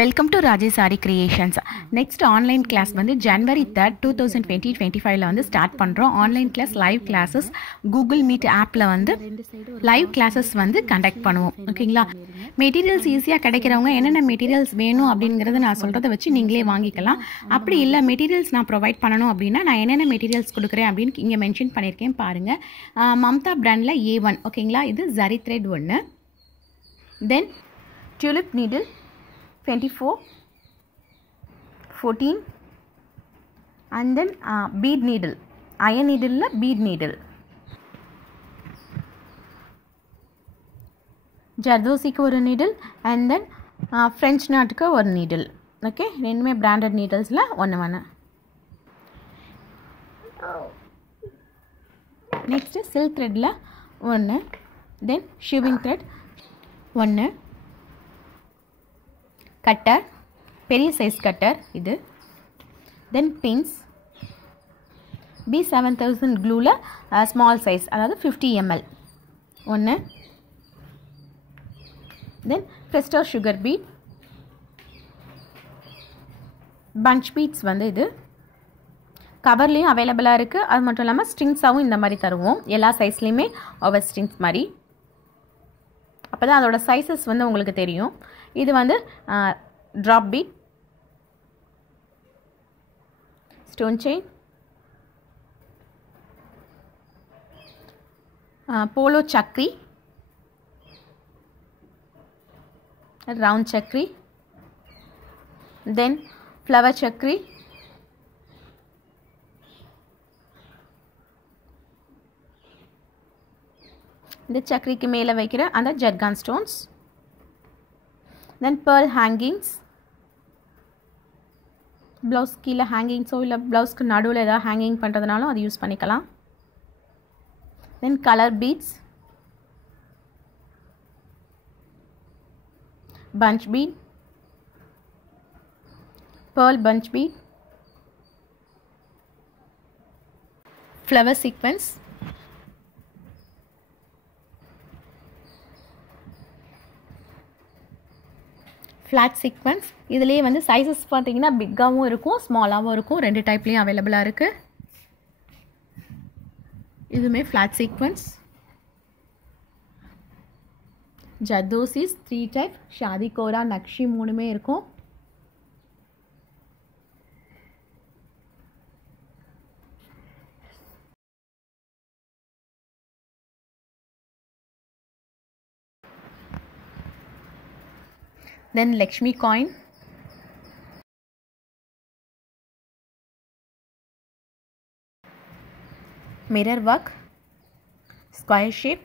Welcome to Rajeswari creations. Next online class வந்து ஜனவரி 3, 2025 வந்து ஸ்டார்ட் பண்ணுறோம். Online class live classes Google Meet ஆப்பில் வந்து லைவ் கிளாஸஸ் வந்து கண்டக்ட் பண்ணுவோம். ஓகேங்களா? மெட்டீரியல்ஸ் ஈஸியாக கிடைக்கிறவங்க என்னென்ன மெட்டீரியல்ஸ் வேணும் அப்படிங்கிறத நான் சொல்கிறத வச்சு நீங்களே வாங்கிக்கலாம். அப்படி இல்லை மெட்டீரியல்ஸ் நான் ப்ரொவைட் பண்ணணும் அப்படின்னா நான் என்னென்ன மெட்டீரியல்ஸ் கொடுக்குறேன் அப்படின்னு இங்கே மென்ஷன் பண்ணியிருக்கேன் பாருங்கள். மம்தா பிராண்டில் A1 ஓகேங்களா? இது ஜரி த்ரெட் ஒன்று. தென் tulip needle 24, 14 and then bead needle, iron needle la bead needle, Jardosi ku oru needle and then French knot ku oru needle. Okay, rendume branded needles la one. Next silk thread la one, then shiving thread one, cutter பெரிய size cutter இது. Then pins B7000 க்ளூவில் small size அதாவது 50 ml ஒன்று. Then கிறிஸ்டோ sugar bead, punch beads வந்து இது கவர்லேயும் அவைலபிளாக இருக்குது. அது மட்டும் இல்லாமல் ஸ்ட்ரிங்ஸாகவும் இந்த மாதிரி தருவோம், எல்லா சைஸ்லேயுமே ஓவர் ஸ்ட்ரிங்ஸ் மாதிரி. அப்போ தான் அதோட சைஸஸ் வந்து உங்களுக்கு தெரியும். இது வந்து ட்ராப் பீட், ஸ்டோன் செயின், போலோ சக்ரி, ரவுண்ட் சக்ரி, தென் ஃப்ளவர் சக்ரி, இந்த சக்ரிக்கு மேலே வைக்கிற அந்த zircon stones, then pearl hangings, blouse கீழே ஹேங்கிங்ஸோ இல்லை ப்ளவுஸ்க்கு நடுவில் ஏதாவது ஹேங்கிங் பண்ணுறதுனாலும் அது யூஸ் பண்ணிக்கலாம். Then colour beads, punch bead, pearl punch bead, flower sequence, flat sequence. இதுலேயே வந்து சைஸஸ் பார்த்தீங்கன்னா பிக்காகவும் இருக்கும் ஸ்மாலாகவும் இருக்கும், ரெண்டு டைப்லேயும் அவைலபிளாக இருக்குது. இதுவுமே ஃப்ளாட் சீக்வென்ஸ். ஜர்தோசிஸ் 3 டைப், ஷாதி கோரா, நக்ஷி மூணுமே இருக்கும். Then Lakshmi coin, mirror work, square shape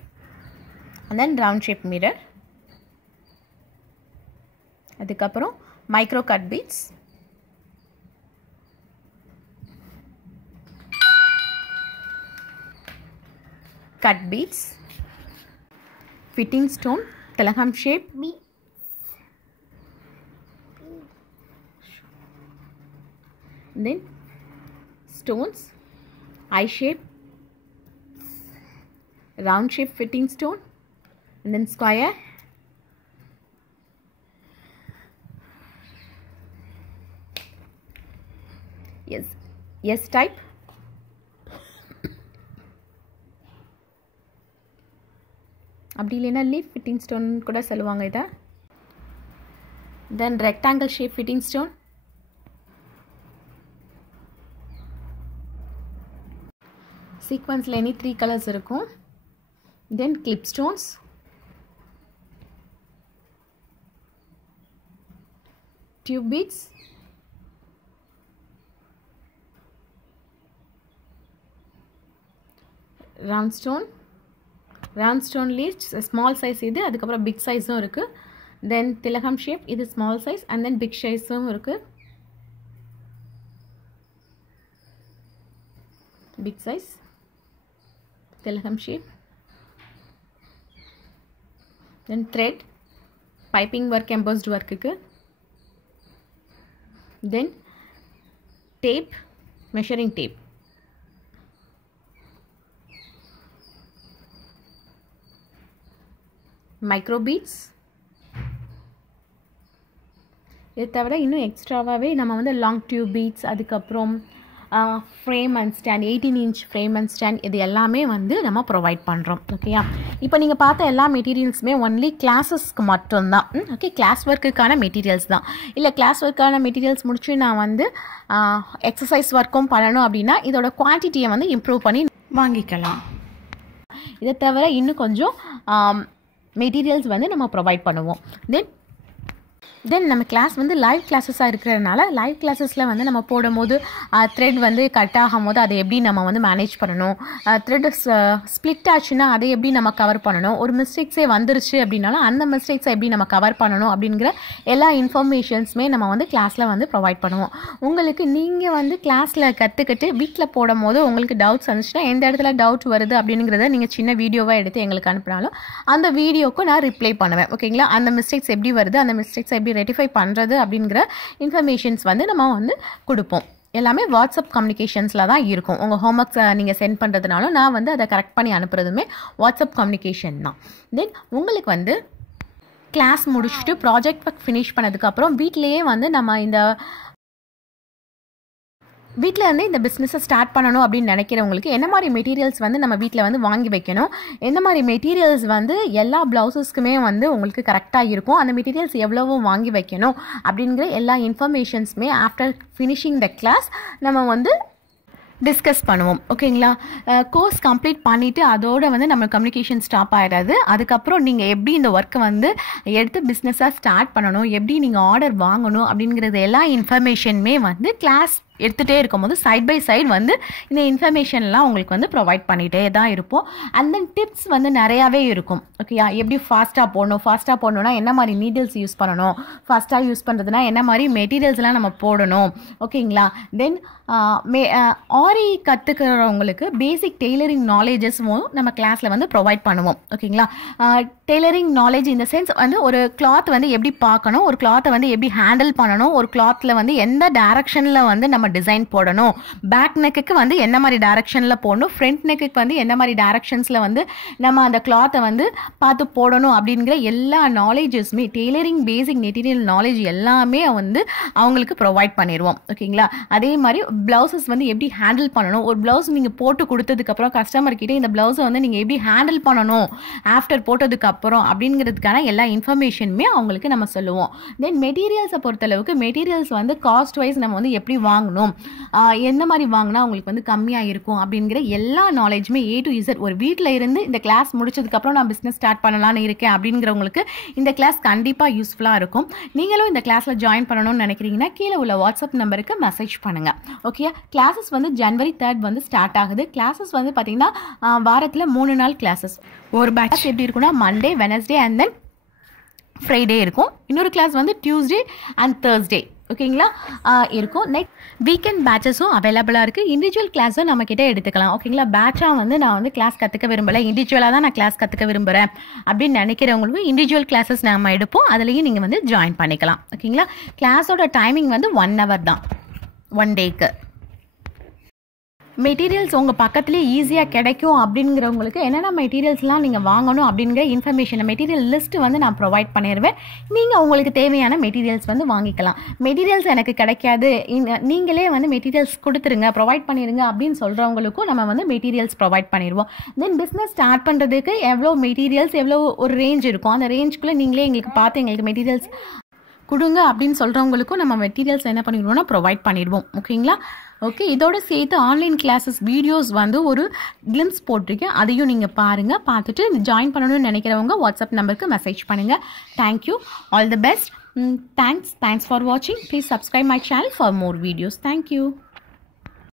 and then round shape mirror. அதுக்கப்புறம் micro cut beads, cut beads, fitting stone, tilakam shape, then stones, eye shape, round shape fitting stone and then square, yes type, அப்படி இல்லைன்னா leaf fitting stone கூட சொல்லுவாங்க இதை. Then rectangle shape fitting stone, சீக்வன்ஸில் any 3 colours இருக்கும். Then clip stones, tube beads, round stone, round ஸ்டோன்லேயே small size இது, அதுக்கப்புறம் பிக் சைஸும் இருக்குது. தென் திலகம் ஷேப், இது small size and then big சைஸும் இருக்குது, பிக் சைஸ் திலகம் shape. Then thread, piping work, embossed ஒர்க்குக்கு. Then tape, measuring tape, micro beads, இதை தவிர இன்னும் எக்ஸ்ட்ராவாகவே நம்ம வந்து லாங் டியூப் பீட்ஸ், அதுக்கப்புறம் frame and stand, 18 inch frame and stand, இது எல்லாமே வந்து நம்ம ப்ரொவைட் பண்ணுறோம். ஓகேயா, இப்போ நீங்கள் பார்த்த எல்லா மெட்டீரியல்ஸுமே ஒன்லி கிளாஸஸ்க்கு மட்டும்தான். ஓகே, கிளாஸ் ஒர்க்குக்கான மெட்டீரியல்ஸ் தான். இல்லை கிளாஸ் ஒர்க்கான மெட்டீரியல்ஸ் முடிச்சு நான் வந்து எக்ஸசைஸ் ஒர்க்கும் பண்ணணும் அப்படின்னா இதோட குவான்டிட்டியை வந்து இம்ப்ரூவ் பண்ணி வாங்கிக்கலாம். இதை தவிர இன்னும் கொஞ்சம் மெட்டீரியல்ஸ் வந்து நம்ம ப்ரொவைட் பண்ணுவோம். தென் நம்ம கிளாஸ் வந்து லைவ் கிளாஸஸாக இருக்கிறதுனால லைவ் கிளாஸஸில் வந்து நம்ம போடும்போது த்ரெட் வந்து கட் ஆகும் போது அதை எப்படி நம்ம வந்து மேனேஜ் பண்ணணும், த்ரெட் ஸ்ப்ளிட் ஆச்சுன்னா அதை எப்படி நம்ம கவர் பண்ணணும், ஒரு மிஸ்டேக்ஸே வந்துருச்சு அப்படின்னாலும் அந்த மிஸ்டேக்ஸை எப்படி நம்ம கவர் பண்ணணும் அப்படிங்கிற எல்லா இன்ஃபர்மேஷன்ஸுமே நம்ம வந்து கிளாஸில் வந்து ப்ரொவைட் பண்ணுவோம். உங்களுக்கு நீங்கள் வந்து கிளாஸில் கற்றுக்கிட்டு வீட்டில் போடும் போது உங்களுக்கு டவுட்ஸ் வந்துச்சுன்னா எந்த இடத்துல டவுட் வருது அப்படிங்கிறத நீங்கள் சின்ன வீடியோவாக எடுத்து எங்களுக்கு அனுப்பினாலும் அந்த வீடியோக்கு நான் ரிப்ளை பண்ணுவேன். ஓகேங்களா, அந்த மிஸ்டேக்ஸ் எப்படி வருது, அந்த மிஸ்டேக்ஸ் எப்படி ரெட்டிஃபை பண்ணுறது அப்படிங்கிற இன்ஃபர்மேஷன்ஸ் வந்து நம்ம வந்து கொடுப்போம். எல்லாமே வாட்ஸ்அப் கம்யூனிகேஷன்ஸில் தான் இருக்கும். உங்கள் ஹோம்ஒர்க்ஸ் நீங்கள் சென்ட் பண்ணுறதுனாலும் நான் வந்து அதை கரெக்ட் பண்ணி அனுப்புறதுமே வாட்ஸ்அப் கம்யூனிகேஷன் தான். தென் உங்களுக்கு வந்து கிளாஸ் முடிச்சுட்டு ப்ராஜெக்ட் ஒர்க் ஃபினிஷ் பண்ணதுக்கப்புறம் வீட்டிலேயே வந்து நம்ம வீட்டில் வந்து இந்த பிஸ்னஸை ஸ்டார்ட் பண்ணணும் அப்படின்னு நினைக்கிறவங்களுக்கு என்ன மாதிரி மெட்டீரியல்ஸ் வந்து நம்ம வீட்டில் வந்து வாங்கி வைக்கணும், எந்த மாதிரி மெட்டீரியல்ஸ் வந்து எல்லா ப்ளவுஸஸ்க்குமே வந்து உங்களுக்கு கரெக்டாக இருக்கும், அந்த மெட்டீரியல்ஸ் எவ்வளவோ வாங்கி வைக்கணும் அப்படிங்கிற எல்லா இன்ஃபர்மேஷன்ஸுமே ஆஃப்டர் ஃபினிஷிங் த கிளாஸ் நம்ம வந்து டிஸ்கஸ் பண்ணுவோம். ஓகேங்களா, கோர்ஸ் கம்ப்ளீட் பண்ணிவிட்டு அதோட வந்து நம்ம கம்யூனிகேஷன் ஸ்டாப் ஆகிடாது. அதுக்கப்புறம் நீங்கள் எப்படி இந்த ஒர்க்கை வந்து எடுத்து பிஸ்னஸாக ஸ்டார்ட் பண்ணணும், எப்படி நீங்கள் ஆர்டர் வாங்கணும் அப்படிங்கிறது எல்லா இன்ஃபர்மேஷனுமே வந்து கிளாஸ் எடுத்துகிட்டே இருக்கும்போது சைட் பை சைடு வந்து இந்த இன்ஃபர்மேஷன்லாம் உங்களுக்கு வந்து ப்ரொவைட் பண்ணிகிட்டே தான் இருப்போம். அண்ட் தென் டிப்ஸ் வந்து நிறையாவே இருக்கும். ஓகேயா, எப்படி ஃபாஸ்ட்டாக போடணும்னா என்ன மாதிரி நீடில்ஸ் யூஸ் பண்ணணும், ஃபாஸ்ட்டாக யூஸ் பண்ணுறதுனா என்ன மாதிரி மெட்டீரியல்ஸ்லாம் நம்ம போடணும். ஓகேங்களா, தென் ஆரி கற்றுக்கிறவங்களுக்கு பேசிக் டெய்லரிங் நாலேஜஸும் நம்ம கிளாஸில் வந்து ப்ரொவைட் பண்ணுவோம். ஓகேங்களா, டெய்லரிங் நாலேஜ் இந்த சென்ஸ் வந்து ஒரு கிளாத் வந்து எப்படி பார்க்கணும், ஒரு கிளாத்தை வந்து எப்படி ஹேண்டில் பண்ணணும், ஒரு கிளாத்தில் வந்து எந்த டைரக்ஷனில் வந்து நம்ம டிசைன் போடணும், பேக் நெக்குக்கு வந்து என்ன மாதிரி டைரக்ஷனில் போடணும், ஃப்ரண்ட் நெக்குக்கு வந்து என்ன மாதிரி டைரக்ஷன்ஸில் வந்து நம்ம அந்த கிளாத்தை வந்து பார்த்து போடணும் அப்படிங்கிற எல்லா நாலேஜஸுமே டெய்லரிங் பேசிக் மெட்டீரியல் நாலேஜ் எல்லாமே வந்து அவங்களுக்கு ப்ரொவைட் பண்ணிடுவோம். ஓகேங்களா, அதே மாதிரி ப்ளவுசஸ் வந்து எப்படி ஹேண்டில் பண்ணணும், ஒரு ப்ளவுஸ் நீங்கள் போட்டு கொடுத்ததுக்கப்புறம் கஸ்டமர்கிட்ட இந்த ப்ளவுஸை வந்து நீங்கள் எப்படி ஹேண்டில் பண்ணணும் ஆஃப்டர் போட்டதுக்கப்புறம் அப்படிங்கிறதுக்கான எல்லா இன்ஃபர்மேஷனுமே அவங்களுக்கு நம்ம சொல்லுவோம். தென் மெட்டீரியல்ஸை பொறுத்தளவுக்கு மெட்டீரியல்ஸ் வந்து காஸ்ட் வைஸ் நம்ம வந்து எப்படி வாங்கணும், எந்த மாதிரி வாங்கினா உங்களுக்கு வந்து கம்மியாக இருக்கும் அப்படிங்கிற எல்லா நாலேஜுமே A to Z ஒரு வீட்டில் இருந்து இந்த கிளாஸ் முடிச்சதுக்கப்புறம் நான் பிஸ்னஸ் ஸ்டார்ட் பண்ணலான்னு இருக்கேன் அப்படிங்கிறவங்களுக்கு இந்த கிளாஸ் கண்டிப்பாக யூஸ்ஃபுல்லாக இருக்கும். நீங்களும் இந்த கிளாஸில் ஜாயின் பண்ணணும்னு நினைக்கிறீங்கன்னா கீழே உள்ள வாட்ஸ்அப் நம்பருக்கு மெசேஜ் பண்ணுங்கள். ஓகே, கிளாஸஸ் வந்து January 3 வந்து ஸ்டார்ட் ஆகுது. கிளாஸஸ் வந்து பார்த்தீங்கன்னா வாரத்தில் 3 நாள் கிளாஸஸ். ஒரு பேட்ச் எப்படி இருக்குன்னா Monday, Wednesday and then Friday இருக்கும். இன்னொரு கிளாஸ் வந்து டியூஸ்டே அண்ட் தேர்ஸ்டே ஓகேங்களா இருக்கும். நெக்ஸ்ட் வீக்கெண்ட் பேட்சஸும் அவைலபிளாக இருக்குது. இண்டிவிஜுவல் கிளாஸும் நம்மக்கிட்ட எடுத்துக்கலாம். ஓகேங்களா, பேட்சாக வந்து நான் வந்து கிளாஸ் கற்றுக்க விரும்பலை, இண்டிவிஜுவலாக தான் நான் கிளாஸ் கற்றுக்க விரும்புகிறேன் அப்படின்னு நினைக்கிறவங்களுக்கும் இண்டிவிஜுவல் கிளாஸஸ் நம்ம எடுப்போம். அதுலேயும் நீங்கள் வந்து ஜாயின் பண்ணிக்கலாம். ஓகேங்களா, கிளாஸோட டைமிங் வந்து 1 hour தான், 1 டேக்கு. மெட்டீரியல்ஸ் உங்கள் பக்கத்துலேயே ஈஸியாக கிடைக்கும் அப்படிங்கிறவங்களுக்கு என்னென்ன மெட்டீரியல்ஸ்லாம் நீங்கள் வாங்கணும் அப்படிங்கிற இன்ஃபர்மேஷன் மெட்டீரியல் லிஸ்ட்டு வந்து நான் ப்ரொவைட் பண்ணிடுவேன். நீங்கள் உங்களுக்கு தேவையான மெட்டீரியல்ஸ் வந்து வாங்கிக்கலாம். மெட்டீரியல்ஸ் எனக்கு கிடைக்காது, நீங்களே வந்து மெட்டீரியல்ஸ் கொடுத்துருங்க, ப்ரொவைட் பண்ணிடுங்க அப்படின்னு சொல்கிறவங்களுக்கும் நம்ம வந்து மெட்டீரியல்ஸ் ப்ரொவைட் பண்ணிடுவோம். தென் பிஸ்னஸ் ஸ்டார்ட் பண்ணுறதுக்கு எவ்வளோ மெட்டீரியல்ஸ் எவ்வளோ ஒரு ரேஞ்ச் இருக்கும், அந்த ரேஞ்சுக்குள்ளே நீங்களே எங்களுக்கு பார்த்து எங்களுக்கு மெட்டீரியல்ஸ் கொடுங்க அப்படின்னு சொல்கிறவங்களுக்கும் நம்ம மெட்டீரியல்ஸ் என்ன பண்ணிடுவோம்னா ப்ரொவைட் பண்ணிடுவோம். ஓகேங்களா, ஓகே, இதோட சேர்த்து ஆன்லைன் கிளாஸஸ் வீடியோஸ் வந்து ஒரு கிளிம்ஸ் போட்டிருக்கேன், அதையும் நீங்கள் பாருங்கள். பார்த்துட்டு ஜாயின் பண்ணணும்னு நினைக்கிறவங்க வாட்ஸ்அப் நம்பருக்கு மெசேஜ் பண்ணுங்கள். Thank you, all the best. Thanks for வாட்சிங். Please subscribe my channel for more videos. Thank you.